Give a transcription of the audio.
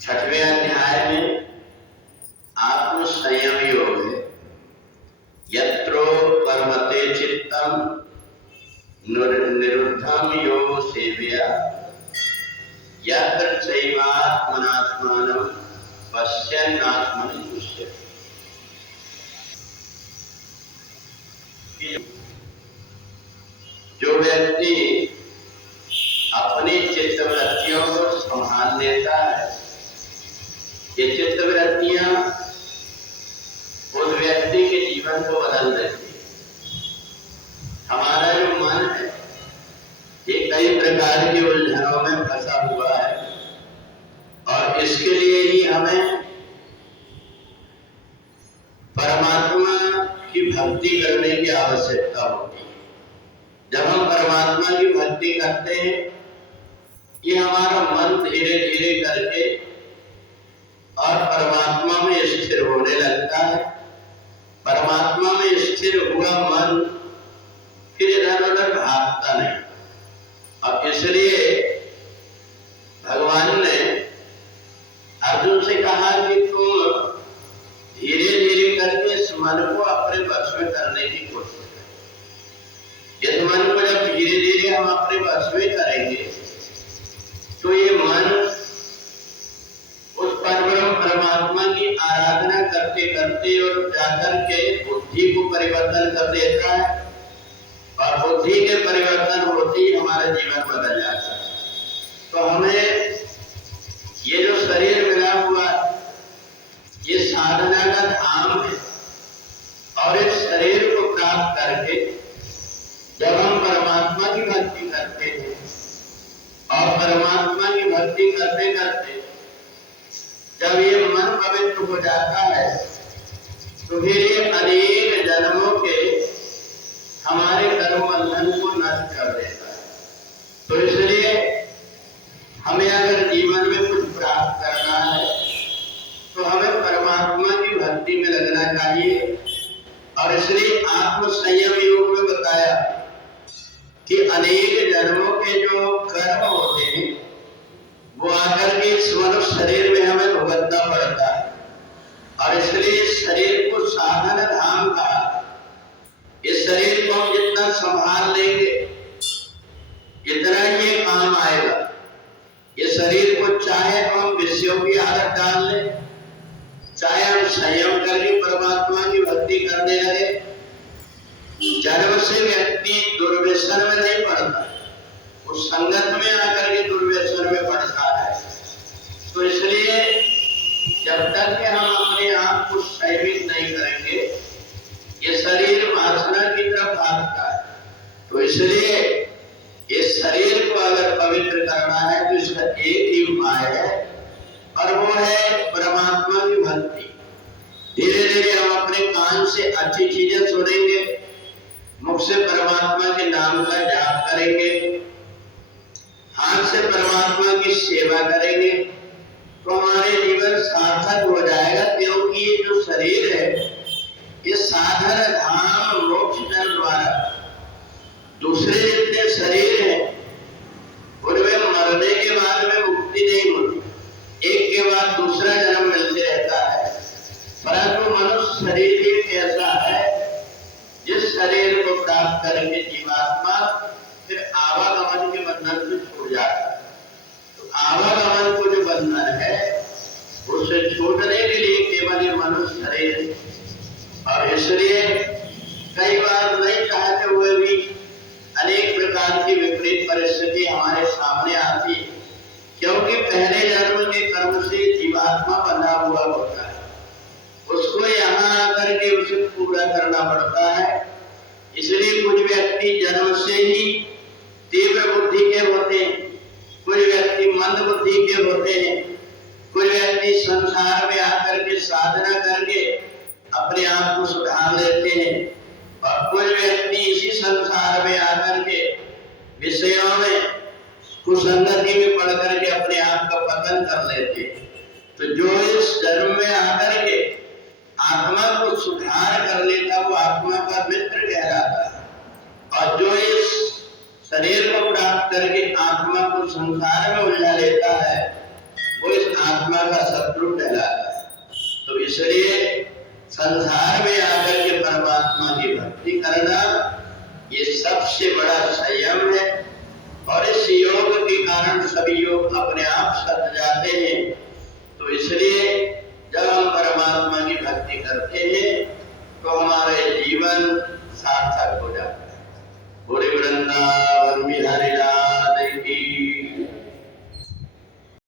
छठवें अध्याय में आत्म संयम योग है। यत्रो परमते चित्तम निरुद्धम योग सेव्या यत्र चैवात्मनात्मानं पश्यन्नात्मनि तुष्यति। जो व्यक्ति अपनी चित्तवृत्तियों को संभाल लेता है, ये चित्तवृत्तियां उस व्यक्ति के जीवन को बदल देती है। हमारा जो मन है ये कई प्रकार की उलझनों में फंसा हुआ है और इसके लिए ही हमें परमात्मा की भक्ति करने की आवश्यकता होती है। जब हम परमात्मा की भक्ति करते हैं, ये हमारा मन धीरे धीरे करके और परमात्मा में स्थिर होने लगता है। परमात्मा में स्थिर हुआ मन फिर इधर उधर भागता नहीं। अब इसलिए भगवान ने अर्जुन से कहा कि तुम धीरे धीरे करके इस मन को अपने वश में करने की कोशिश करें। इस मन को जब धीरे धीरे हम अपने वश में करेंगे तो ये मन उस परब्रह्म परमात्मा की आराधना करते करते और जाकर के बुद्धि को परिवर्तन कर देता है और बुद्धि के परिवर्तन होते ही हमारा जीवन बदल जाता है। तो हमें ये जो शरीर मिला हुआ ये साधना का धाम है और इस शरीर को प्राप्त करके जब हम परमात्मा की भक्ति करते हैं और परमात्मा की भक्ति करते करते जब ये मन पवित्र हो जाता है तो फिर ये अनेक जन्मों के हमारे कर्म बंधन को नष्ट कर देता है। तो इसलिए हमें अगर जीवन में कुछ प्राप्त करना है तो हमें परमात्मा की भक्ति में लगना चाहिए। और इसलिए आत्म संयम योग में बताया कि अनेक जन्मों के जो कर्म होते हैं वो आकर के इस मनुष्य शरीर में हमें भुगतना पड़ता है और इसलिए शरीर को साधन धाम कहा। इस शरीर को हम जितना संभाल लेंगे इतना ये काम आएगा। इस शरीर को चाहे हम विषयों की आदत डाल लें, चाहे हम संयम करके परमात्मा की भक्ति करने लगे, जन्म से व्यक्ति दुर्व्यसन में नहीं पड़ता, उस संगत में आकर के दुर्व्यसन में पड़ता है। तो इसलिए जब तक कि हम अपने आप को संयमित नहीं करेंगे ये शरीर वासना की तरफ भागता है। तो इसलिए इस शरीर को अगर पवित्र करना है तो इसका एक ही उपाय है और वो है परमात्मा की भक्ति। धीरे धीरे हम अपने कान से अच्छी चीजें सुनेंगे, मुख से परमात्मा के नाम का जाप करेंगे, हाथ से परमात्मा की सेवा करेंगे तो हमारे जीवन सार्थक हो जाएगा। क्योंकि ये जो शरीर है ये साधन धाम मोक्ष जन द्वारा दूसरे जितने शरीर हैं उनमें मरने के बाद में मुक्ति नहीं होती, एक के बाद दूसरा जन्म मिलते रहता है। परंतु मनुष्य शरीर एक ऐसा है जिस शरीर को प्राप्त करके जीवात्मा फिर आवागमन के बंधन से छूट जाता है। तो आवागमन को जो बंधन है उससे छूटने के लिए केवल ये मनुष्य शरीर और इसलिए कई बार नहीं चाहते हुए भी अनेक प्रकार की विपरीत परिस्थिति हमारे सामने आती है। क्योंकि पहले जन्म के कर्म से जीवात्मा बंधा हुआ होता है, उसको यहाँ आकर के उसे पूरा करना पड़ता है। इसलिए कुछ व्यक्ति जन्म से ही तीव्र बुद्धि के होते हैं, कुछ व्यक्ति मंद बुद्धि के होते हैं, कुछ व्यक्ति संसार में आकर के साधना करके अपने आप को सुधार लेते हैं और कुछ व्यक्ति इसी संसार में आकर के विषयों में कुसंगति में पड़ करके अपने आप का पतन कर लेते हैं। तो जो इस जन्म में आकर के आत्मा को सुधार कर लेता वो आत्मा का मित्र कहलाता है और जो इस शरीर को प्राप्त करके आत्मा को संसार में उलझा लेता है वो इस आत्मा परमात्मा का शत्रु कहलाता है। तो इसलिए संसार में आकर के परमात्मा की भक्ति करना ये सबसे बड़ा संयम है। और इस योग के कारण सभी योग अपने आप सध जाते हैं। तो इसलिए जब हम परमात्मा की भक्ति करते हैं तो हमारे जीवन सार्थक हो जाता है। पूरे वृंदावन बिहारी